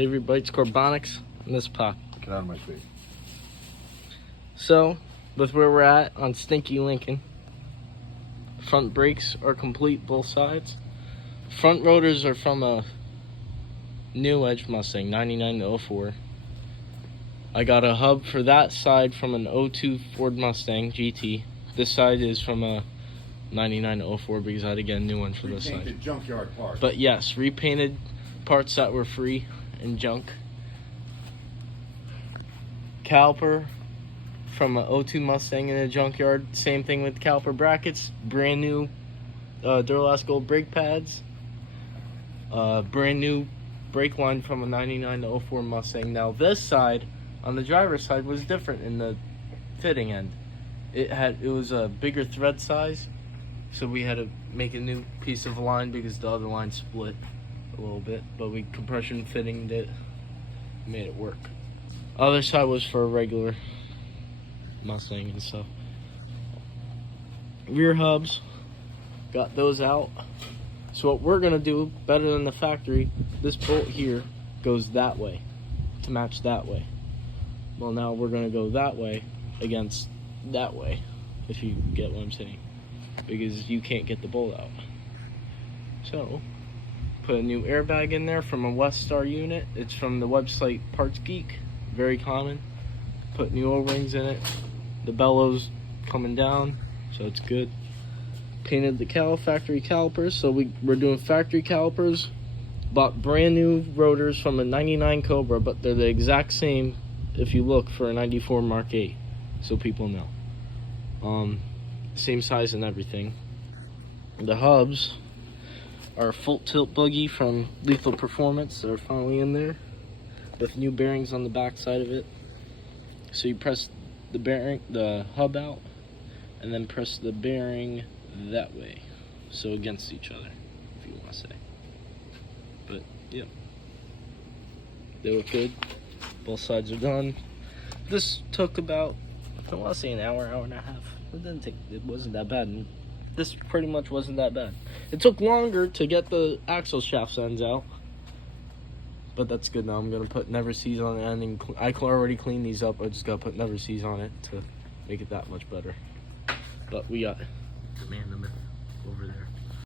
Favorite bites, Corbonix, and this pop. Get out of my face. So, with where we're at on Stinky Lincoln, front brakes are complete, both sides. Front rotors are from a new Edge Mustang, 99 to 04. I got a hub for that side from an 02 Ford Mustang GT. This side is from a 99 to 04 because I had to get a new one for this side. Repainted junkyard parts. But yes, repainted parts that were free and junk. Caliper from a 02 Mustang in a junkyard. Same thing with caliper brackets. Brand new Duralast Gold brake pads. Brand new brake line from a 99 to 04 Mustang. Now this side, on the driver's side, was different in the fitting end. It was a bigger thread size, so we had to make a new piece of line because the other line split a little bit, but we compression fittinged it, made it work. Other side was for a regular Mustang and stuff. Rear hubs, got those out. So what we're gonna do, better than the factory, this bolt here goes that way to match that way. Well, now we're gonna go that way against that way, if you get what I'm saying, because you can't get the bolt out. So put a new airbag in there from a West Star unit. It's from the website Parts Geek, very common. Put new O-rings in it. The bellows coming down, so it's good. Painted the factory calipers, so we're doing factory calipers. Bought brand new rotors from a 99 Cobra, but they're the exact same if you look for a 94 Mark VIII, so people know. Same size and everything. The hubs are full tilt buggy from Lethal Performance. They're finally in there with new bearings on the back side of it. So you press the hub out, and then press the bearing that way, so against each other, if you want to say. But yeah, they look good. Both sides are done. This took about, I want to say, an hour and a half. It wasn't that bad. This pretty much wasn't that bad. It took longer to get the axle shaft ends out, but that's good now. I'm gonna put Never Sees on the ending. I already cleaned these up. I just gotta put Never Sees on it to make it that much better. But we got the man, the myth,